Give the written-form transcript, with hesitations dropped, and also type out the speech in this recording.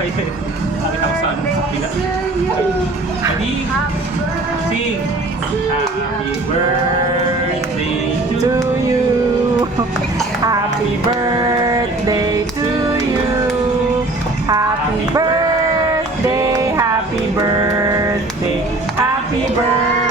Okay. Pakita ko saan. Ready? Sing. Happy birthday To you. Happy birthday to you. Happy birthday, happy birthday, happy birthday.